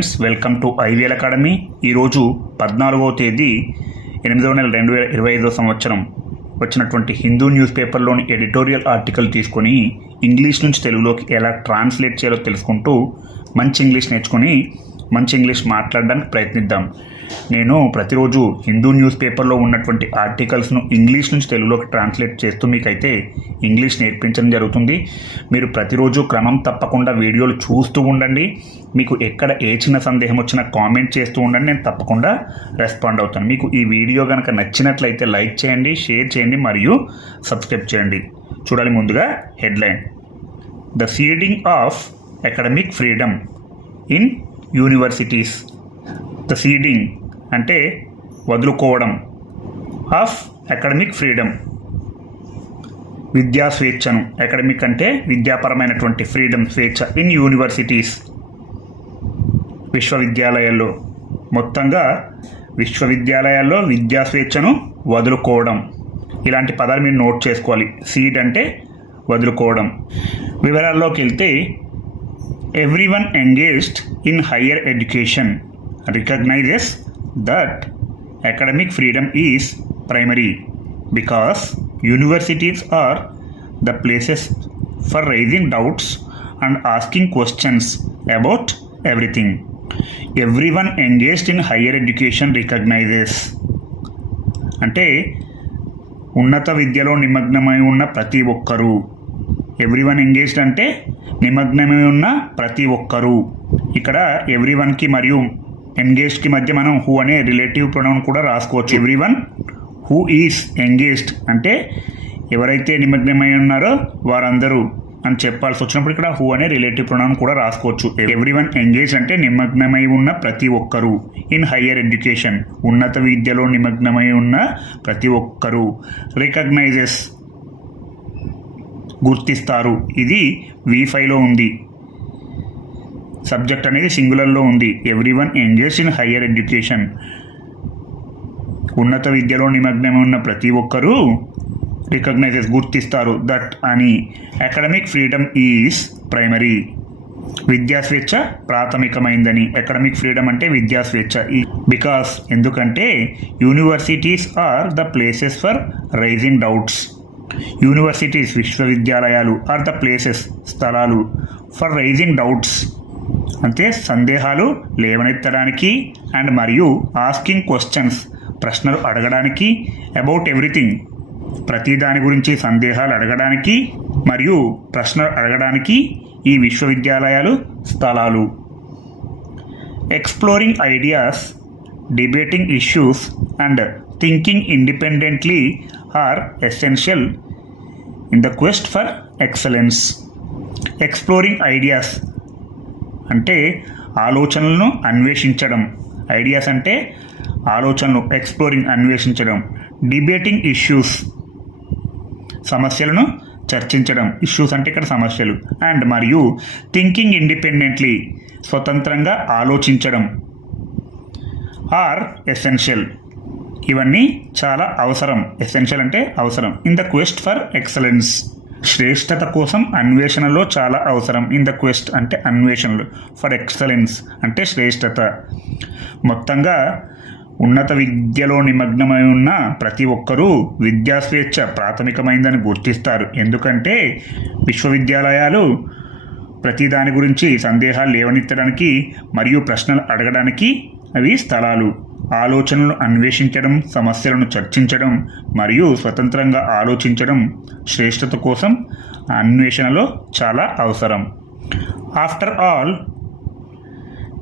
Friends welcome to IVL academy. ఈరోజు పద్నాలుగవ తేదీ ఎనిమిదవ నెల రెండు వేల ఇరవై ఐదో సంవత్సరం. వచ్చినటువంటి హిందూ న్యూస్ పేపర్లోని ఎడిటోరియల్ ఆర్టికల్ తీసుకొని ఇంగ్లీష్ నుంచి తెలుగులోకి ఎలా ట్రాన్స్లేట్ చేయాలో తెలుసుకుంటూ మంచి ఇంగ్లీష్ నేర్చుకొని మంచి ఇంగ్లీష్ మాట్లాడడానికి ప్రయత్నిద్దాం. నేను ప్రతిరోజు హిందూ న్యూస్ పేపర్లో ఉన్నటువంటి ఆర్టికల్స్ను ఇంగ్లీష్ నుంచి తెలుగులోకి ట్రాన్స్లేట్ చేస్తూ మీకైతే ఇంగ్లీష్ నేర్పించడం జరుగుతుంది. మీరు ప్రతిరోజు క్రమం తప్పకుండా వీడియోలు చూస్తూ ఉండండి. మీకు ఎక్కడ ఏ చిన్న సందేహం వచ్చినా కామెంట్ చేస్తూ ఉండండి. నేను తప్పకుండా రెస్పాండ్ అవుతాను. మీకు ఈ వీడియో కనుక నచ్చినట్లయితే లైక్ చేయండి షేర్ చేయండి మరియు సబ్స్క్రైబ్ చేయండి. చూడాలి ముందుగా headline. The ceding of academic freedom in universities. The ceding అంటే వదులుకోవడం. Of academic freedom. విద్యా స్వేచ్ఛను. అకాడమిక్ అంటే విద్యాపరమైనటువంటి ఫ్రీడమ్ స్వేచ్ఛ ఇన్ యూనివర్సిటీస్ విశ్వవిద్యాలయాల్లో. మొత్తంగా విశ్వవిద్యాలయాల్లో విద్యా స్వేచ్ఛను వదులుకోవడం. ఇలాంటి పదాలు మీరు నోట్ చేసుకోవాలి. సీడ్ అంటే వదులుకోవడం. వివరాల్లోకి వెళ్తే everyone engaged in higher education recognises that academic freedom is primary because universities are the places for raising doubts and asking questions about everything everyone engaged in higher education recognises అంటే ఉన్నత విద్యలో నిమగ్నమై ఉన్న ప్రతి ఒక్కరూ. ఎవ్రీ వన్ ఎంగేజ్డ్ అంటే నిమగ్నమై ఉన్న ప్రతి ఒక్కరూ. ఇక్కడ ఎవ్రీ వన్కి ఎంగేజ్కి మధ్య మనం హూ అనే రిలేటివ్ ప్రొనౌన్ కూడా రాసుకోవచ్చు. Everyone who is engaged అంటే ఎవరైతే నిమగ్నమై ఉన్నారో వారందరూ అని చెప్పాల్సి వచ్చినప్పుడు ఇక్కడ హూ అనే రిలేటివ్ ప్రొనౌన్ కూడా రాసుకోవచ్చు. ఎవ్రీ వన్ ఎంగేజ్ అంటే నిమగ్నమై ఉన్న ప్రతి ఒక్కరూ. ఇన్ హయ్యర్ ఎడ్యుకేషన్ ఉన్నత విద్యలో నిమగ్నమై ఉన్న ప్రతి ఒక్కరూ. రికగ్నైజెస్ గుర్తిస్తారు. ఇది వి ఫైవ్లో ఉంది. సబ్జెక్ట్ అనేది సింగులర్లో ఉంది. Everyone engage in higher education ఉన్నత విద్యలో నిమగ్నం ఉన్న ప్రతి ఒక్కరూ రికగ్నైజెస్ గుర్తిస్తారు దట్ అని. అకాడమిక్ ఫ్రీడమ్ ఈజ్ ప్రైమరీ విద్యా స్వేచ్ఛ ప్రాథమికమైందని. అకాడమిక్ ఫ్రీడమ్ అంటే విద్యా స్వేచ్ఛ. బికాస్ ఎందుకంటే universities are the places for raising doubts universities విశ్వవిద్యాలయాలు ఆర్ ద ప్లేసెస్ స్థలాలు ఫర్ రైజింగ్ డౌట్స్ అంటే సందేహాలు లేవనెత్తడానికి అండ్ మరియు ఆస్కింగ్ క్వశ్చన్స్ ప్రశ్నలు అడగడానికి అబౌట్ ఎవ్రీథింగ్. ప్రతి దాని గురించి సందేహాలు అడగడానికి మరియు ప్రశ్నలు అడగడానికి ఈ విశ్వవిద్యాలయాలు స్థలాలు. Exploring ideas debating issues and thinking independently are essential in the quest for excellence exploring ideas అంటే ఆలోచనలను అన్వేషించడం. ఐడియాస్ అంటే ఆలోచనలు ఎక్స్ప్లోరింగ్ అన్వేషించడం. డిబేటింగ్ ఇష్యూస్ సమస్యలను చర్చించడం. ఇష్యూస్ అంటే ఇక్కడ సమస్యలు. అండ్ మరియు థింకింగ్ ఇండిపెండెంట్లీ స్వతంత్రంగా ఆలోచించడం. ఆర్ ఎసెన్షియల్ ఇవన్నీ చాలా అవసరం. ఎసెన్షియల్ అంటే అవసరం. In the quest for excellence శ్రేష్టత కోసం అన్వేషణలో చాలా అవసరం. ఇన్ ద క్వెస్ట్ అంటే అన్వేషణలు. ఫర్ ఎక్సలెన్స్ అంటే శ్రేష్టత. మొత్తంగా ఉన్నత విద్యలో నిమగ్నమై ఉన్న ప్రతి ఒక్కరూ విద్యా స్వేచ్ఛ ప్రాథమికమైందని గుర్తిస్తారు. ఎందుకంటే విశ్వవిద్యాలయాలు ప్రతి దాని గురించి సందేహాలు లేవనెత్తడానికి మరియు ప్రశ్నలు అడగడానికి అవి స్థలాలు. ఆలోచనలు అన్వేషించడం సమస్యలను చర్చించడం మరియు స్వతంత్రంగా ఆలోచించడం శ్రేష్టత కోసం అన్వేషణలో చాలా అవసరం. After all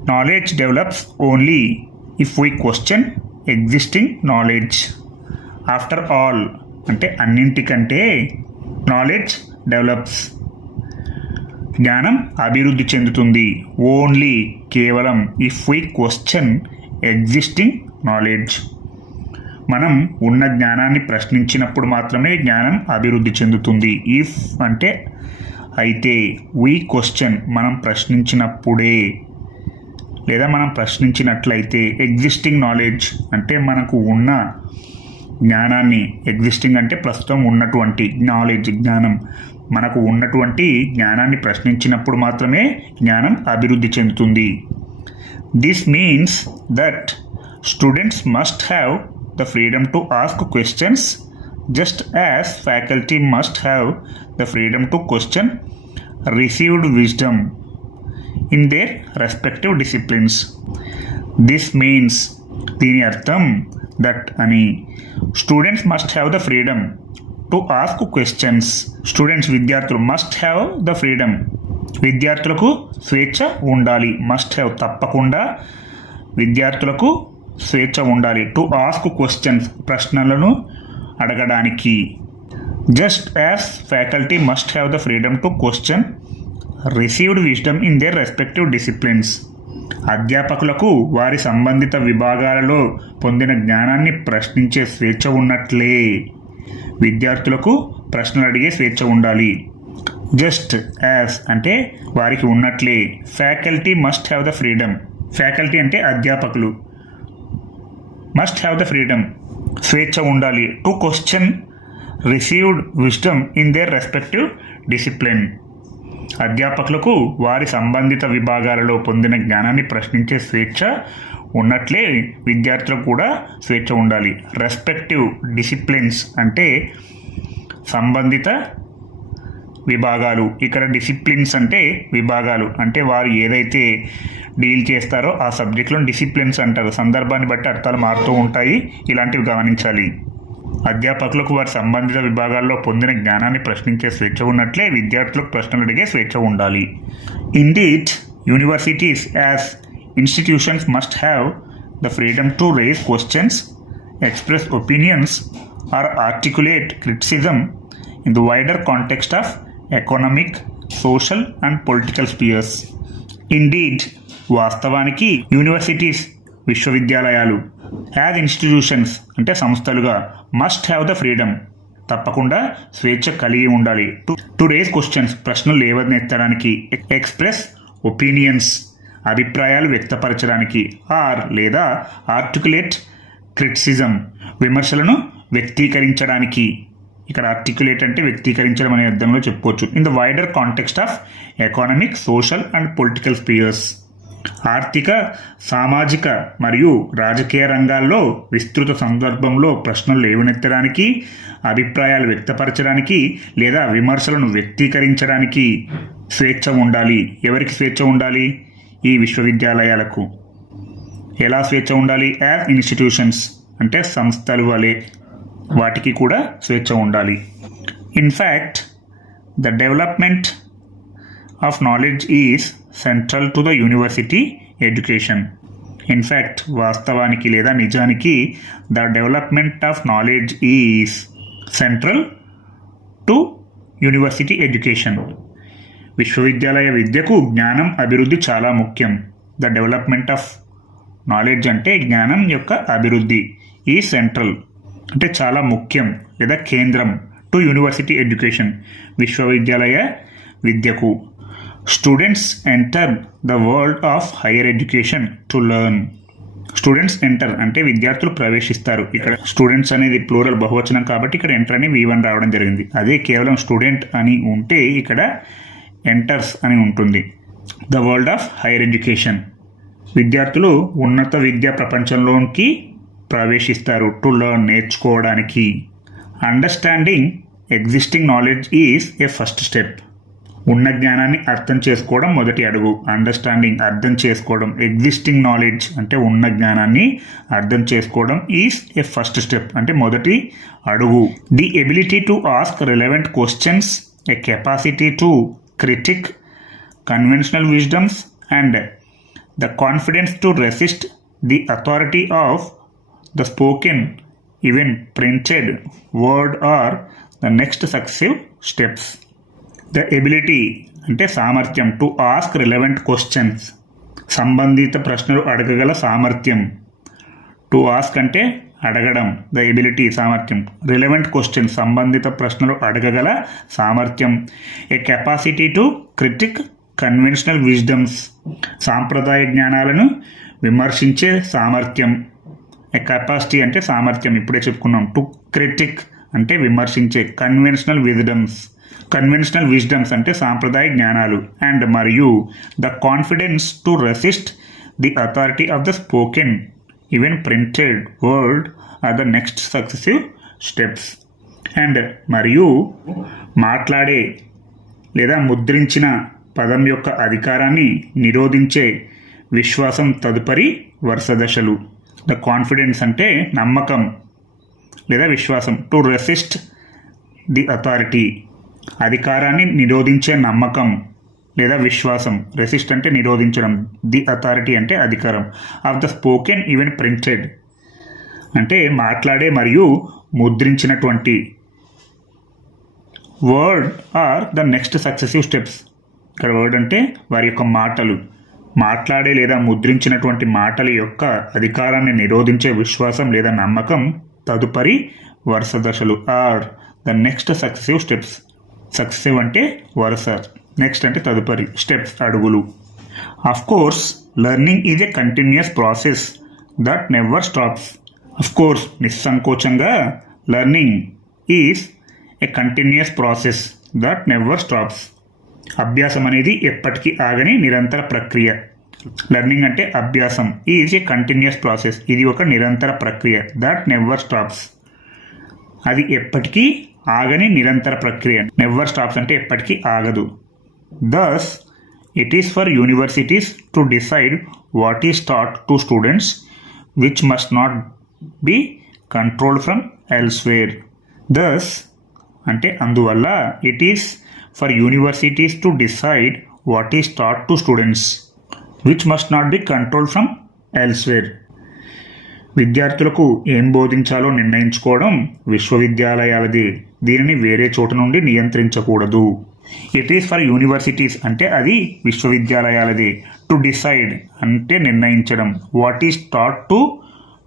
knowledge develops only if we question existing knowledge after all అంటే అన్నింటికంటే నాలెడ్జ్ డెవలప్స్ జ్ఞానం అభివృద్ధి చెందుతుంది. ఓన్లీ కేవలం if we question existing knowledge మనం ఉన్న జ్ఞానాన్ని ప్రశ్నించినప్పుడు మాత్రమే జ్ఞానం అభివృద్ధి చెందుతుంది. ఇఫ్ అంటే అయితే వీ క్వశ్చన్ మనం ప్రశ్నించినప్పుడే లేదా మనం ప్రశ్నించినట్లయితే ఎగ్జిస్టింగ్ నాలెడ్జ్ అంటే మనకు ఉన్న జ్ఞానాన్ని ఎగ్జిస్టింగ్ అంటే ప్రస్తుతం ఉన్నటువంటి నాలెడ్జ్ జ్ఞానం. మనకు ఉన్నటువంటి జ్ఞానాన్ని ప్రశ్నించినప్పుడు మాత్రమే జ్ఞానం అభివృద్ధి చెందుతుంది. This means that students must have the freedom to ask questions just as faculty must have the freedom to question received wisdom in their respective disciplines. This means దీని అర్థం దట్ అని students must have the freedom to ask questions students విద్యార్థులు must have the freedom విద్యార్థులకు స్వేచ్ఛ ఉండాలి. Must have తప్పకుండా విద్యార్థులకు స్వేచ్ఛ ఉండాలి. టు ఆస్క్ క్వశ్చన్స్ ప్రశ్నలను అడగడానికి. Just as faculty must have the freedom to question received wisdom in their respective disciplines అధ్యాపకులకు వారి సంబంధిత విభాగాలలో పొందిన జ్ఞానాన్ని ప్రశ్నించే స్వేచ్ఛ ఉన్నట్లే. విద్యార్థులకు ప్రశ్నలు అడిగే స్వేచ్ఛ ఉండాలి. జస్ట్ యాజ్ అంటే వారికి ఉన్నట్లే. Faculty must have the freedom. Faculty అంటే అధ్యాపకులు. Must have the freedom. స్వేచ్ఛ ఉండాలి. To question received wisdom in their respective discipline. అధ్యాపకులకు వారి సంబంధిత విభాగాలలో పొందిన జ్ఞానాన్ని ప్రశ్నించే స్వేచ్ఛ ఉన్నట్లే విద్యార్థులకు కూడా స్వేచ్ఛ ఉండాలి. రెస్పెక్టివ్ డిసిప్లిన్స్ అంటే సంబంధిత విభాగాలు. ఇక్కడ డిసిప్లిన్స్ అంటే విభాగాలు. అంటే వారు ఏదైతే డీల్ చేస్తారో ఆ సబ్జెక్టులను డిసిప్లిన్స్ అంటారు. సందర్భాన్ని బట్టి అర్థాలు మారుతూ ఉంటాయి. ఇలాంటివి గమనించాలి. అధ్యాపకులకు వారి సంబంధిత విభాగాల్లో పొందిన జ్ఞానాన్ని ప్రశ్నించే స్వేచ్ఛ ఉన్నట్లే విద్యార్థులకు ప్రశ్నలు అడిగే స్వేచ్ఛ ఉండాలి. Indeed universities as institutions must have the freedom to raise questions express opinions or articulate criticism in the wider context of economic social and political spheres indeed వాస్తవానికి యూనివర్సిటీస్ విశ్వవిద్యాలయాలు యాజ్ ఇన్స్టిట్యూషన్స్ అంటే సంస్థలుగా మస్ట్ హ్యావ్ ద ఫ్రీడమ్ తప్పకుండా స్వేచ్ఛ కలిగి ఉండాలి. To questions ప్రశ్నలు లేవనెత్తడానికి express opinions అభిప్రాయాలు వ్యక్తపరచడానికి ఆర్ లేదా ఆర్టికులేట్ క్రిటిసిజం విమర్శలను వ్యక్తీకరించడానికి ఇక్కడ ఆర్టికులేట్ అంటే వ్యక్తీకరించడం అనే అర్థంలో చెప్పుకోవచ్చు. In the wider context of economic social and political spheres ఆర్థిక సామాజిక మరియు రాజకీయ రంగాల్లో విస్తృత సందర్భంలో ప్రశ్నలు లేవనెత్తడానికి అభిప్రాయాలు వ్యక్తపరచడానికి లేదా విమర్శలను వ్యక్తీకరించడానికి స్వేచ్ఛ ఉండాలి. ఎవరికి స్వేచ్ఛ ఉండాలి? ఈ విశ్వవిద్యాలయాలకు. ఎలా స్వేచ్ఛ ఉండాలి? యాజ్ ఇన్స్టిట్యూషన్స్ అంటే సంస్థలు వలె. వాటికి కూడా స్వేచ్ఛ ఉండాలి. In fact the development of knowledge is central to the university education in fact వాస్తవానికి లేదా నిజానికి the development of knowledge is central to university education విశ్వవిద్యాలయ విద్యకు జ్ఞానం అభివృద్ధి చాలా ముఖ్యం. ద డెవలప్మెంట్ ఆఫ్ నాలెడ్జ్ అంటే జ్ఞానం యొక్క అభివృద్ధి ఈ సెంట్రల్ అంటే చాలా ముఖ్యం లేదా కేంద్రం టు యూనివర్సిటీ ఎడ్యుకేషన్ విశ్వవిద్యాలయ విద్యకు. Students enter the world of higher education to learn students enter అంటే విద్యార్థులు ప్రవేశిస్తారు. ఇక్కడ స్టూడెంట్స్ అనేది ప్లూరల్ బహువచనం కాబట్టి ఇక్కడ ఎంటర్ అని వి వన్ రావడం జరిగింది. అదే కేవలం స్టూడెంట్ అని ఉంటే ఇక్కడ ఎంటర్స్ అని ఉంటుంది. The world of higher education విద్యార్థులు ఉన్నత విద్యా ప్రపంచంలోకి ప్రవేశిస్తారు టు లర్న్ నేర్చుకోవడానికి. Understanding existing knowledge is a first step ఉన్న జ్ఞానాన్ని అర్థం చేసుకోవడం మొదటి అడుగు. అండర్స్టాండింగ్ అర్థం చేసుకోవడం. ఎగ్జిస్టింగ్ నాలెడ్జ్ అంటే ఉన్న జ్ఞానాన్ని అర్థం చేసుకోవడం ఈజ్ ఏ ఫస్ట్ స్టెప్ అంటే మొదటి అడుగు. The ability to ask relevant questions a capacity to critique conventional wisdoms and the confidence to resist the authority of the spoken, even printed word are the next successive steps. The ability అంటే సామర్థ్యం to ask relevant questions సంబంధిత ప్రశ్నలు అడగగల సామర్థ్యం. To ask అంటే అడగడం the ability సామర్థ్యం. Relevant question సంబంధిత ప్రశ్నలు అడగగల సామర్థ్యం. A capacity to critique conventional wisdoms సాంప్రదాయ జ్ఞానాలను విమర్శించే సామర్థ్యం. కెపాసిటీ అంటే సామర్థ్యం. ఇప్పుడే చెప్పుకున్నాం. టు క్రిటిక్ అంటే విమర్శించే కన్వెన్షనల్ విజ్డమ్స్ కన్వెన్షనల్ విజ్డమ్స్ అంటే సాంప్రదాయ జ్ఞానాలు. అండ్ మరియు the confidence to resist the authority of the spoken even printed word are the next successive steps and మరియు మాట్లాడే లేదా ముద్రించిన పదం యొక్క అధికారాన్ని నిరోధించే విశ్వాసం తదుపరి వరుస దశలు. ద కాన్ఫిడెన్స్ అంటే నమ్మకం లేదా విశ్వాసం. టు రెసిస్ట్ ది అథారిటీ అధికారాన్ని నిరోధించే నమ్మకం లేదా విశ్వాసం. రెసిస్ట్ అంటే నిరోధించడం. ది అథారిటీ అంటే అధికారం. Of the spoken even printed అంటే మాట్లాడే మరియు ముద్రించినటువంటి. Word are the next successive steps ఇక్కడ వర్డ్ అంటే వారి యొక్క మాటలు. మాట్లాడే లేదా ముద్రించినటువంటి మాటల యొక్క అధికారాన్ని నిరోధించే విశ్వాసం లేదా నమ్మకం తదుపరి వరుస దశలు are the next successive steps. Successive అంటే వరుస నెక్స్ట్ అంటే తదుపరి స్టెప్స్ అడుగులు. Of course learning is a continuous process that never stops of course నిస్సంకోచంగా learning is a continuous process that never stops అభ్యాసం అనేది ఎప్పటికీ ఆగని నిరంతర ప్రక్రియ. లెర్నింగ్ అంటే అభ్యాసం. ఈజ్ ఏ కంటిన్యూస్ ప్రాసెస్ ఇది ఒక నిరంతర ప్రక్రియ. దట్ నెవర్ స్టాప్స్ అది ఎప్పటికీ ఆగని నిరంతర ప్రక్రియ. నెవర్ స్టాప్స్ అంటే ఎప్పటికీ ఆగదు. Thus it is for universities to decide what is taught to students which must not be control from elsewhere thus అంటే అందువల్ల it is for universities to decide what is taught to students which must not be control from elsewhere విద్యార్థులకు ఏం బోధించాలో నిర్ణయించుకోవడం విశ్వవిద్యాలయాలది. దీనిని వేరే చోట నుండి నియంత్రించకూడదు. ఇట్ ఈస్ ఫర్ యూనివర్సిటీస్ అంటే అది విశ్వవిద్యాలయాలది టు డిసైడ్ అంటే నిర్ణయించడం. What is taught to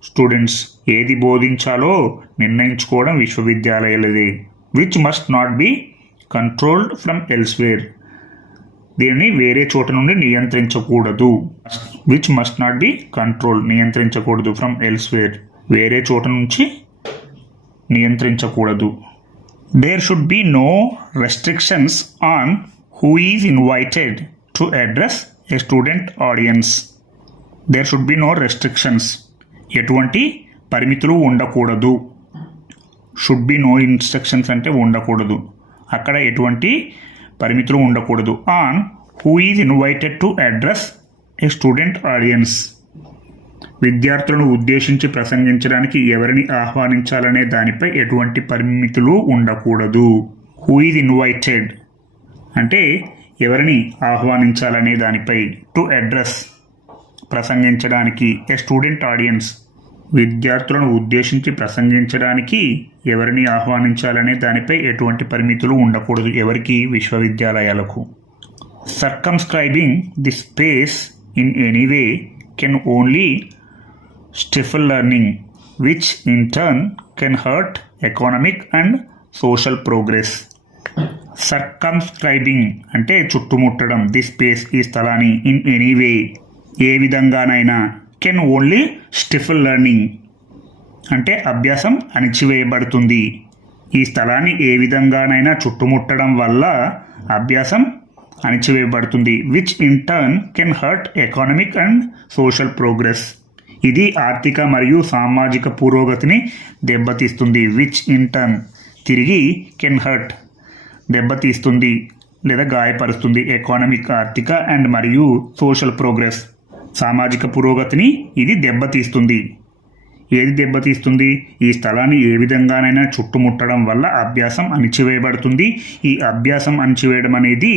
students ఏది బోధించాలో నిర్ణయించుకోవడం విశ్వవిద్యాలయాలది which must not be controlled from elsewhere దీనిని వేరే చోట నుండి నియంత్రించకూడదు. Which must not be control నియంత్రించకూడదు from elsewhere వేరే చోట నుంచి నియంత్రించకూడదు. There should be no restrictions on who is invited to address a student audience there should be no restrictions ఎటువంటి పరిమితులు ఉండకూడదు. షుడ్ బి నో ఇన్స్ట్రక్షన్స్ అంటే ఉండకూడదు. అక్కడ ఎటువంటి పరిమితులు ఉండకూడదు. On who is invited to address a student audience విద్యార్థులను ఉద్దేశించి ప్రసంగించడానికి ఎవరిని ఆహ్వానించాలనే దానిపై ఎటువంటి పరిమితులు ఉండకూడదు. హూ ఈజ్ ఇన్వైటెడ్ అంటే ఎవరిని ఆహ్వానించాలనే దానిపై టు అడ్రస్ ప్రసంగించడానికి ఏ స్టూడెంట్ ఆడియన్స్ విద్యార్థులను ఉద్దేశించి ప్రసంగించడానికి ఎవరిని ఆహ్వానించాలనే దానిపై ఎటువంటి పరిమితులు ఉండకూడదు ఎవరికి విశ్వవిద్యాలయాలకు. Circumscribing the space in any way can only stifle learning which in turn can hurt economic and social progress circumscribing అంటే చుట్టుముట్టడం ది స్పేస్ ఈ స్థలాన్ని ఇన్ ఎనీ వే ఏ విధంగానైనా కెన్ ఓన్లీ స్టిఫల్ లెర్నింగ్ అంటే అభ్యాసం అణిచివేయబడుతుంది. ఈ స్థలాన్ని ఏ విధంగానైనా చుట్టుముట్టడం వల్ల అభ్యాసం అణిచివేయబడుతుంది which in turn can hurt economic and social progress ఇది ఆర్థిక మరియు సామాజిక పురోగతిని దెబ్బతీస్తుంది విచ్ ఇన్ టర్న్ తిరిగి కెన్ హర్ట్ దెబ్బతీస్తుంది లేదా గాయపరుస్తుంది ఎకానమిక్ ఆర్థిక అండ్ మరియు సోషల్ ప్రోగ్రెస్ సామాజిక పురోగతిని ఇది దెబ్బతీస్తుంది. ఏది దెబ్బతీస్తుంది? ఈ స్థలాన్ని ఏ విధంగానైనా చుట్టుముట్టడం వల్ల అభ్యాసం అణిచివేయబడుతుంది. ఈ అభ్యాసం అణిచివేయడం అనేది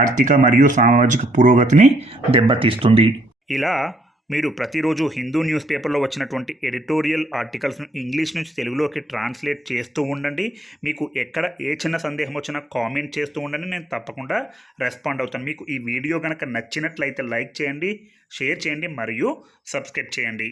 ఆర్థిక మరియు సామాజిక పురోగతిని దెబ్బతీస్తుంది. ఇలా మీరు ప్రతిరోజు హిందూ న్యూస్ పేపర్లో వచ్చినటువంటి ఎడిటోరియల్ ఆర్టికల్స్ను ఇంగ్లీష్ నుంచి తెలుగులోకి ట్రాన్స్లేట్ చేస్తూ ఉండండి. మీకు ఎక్కడ ఏ చిన్న సందేహం వచ్చినా కామెంట్ చేస్తూ ఉండండి. నేను తప్పకుండా రెస్పాండ్ అవుతాను. మీకు ఈ వీడియో కనుక నచ్చినట్లయితే లైక్ చేయండి షేర్ చేయండి మరియు సబ్స్క్రైబ్ చేయండి.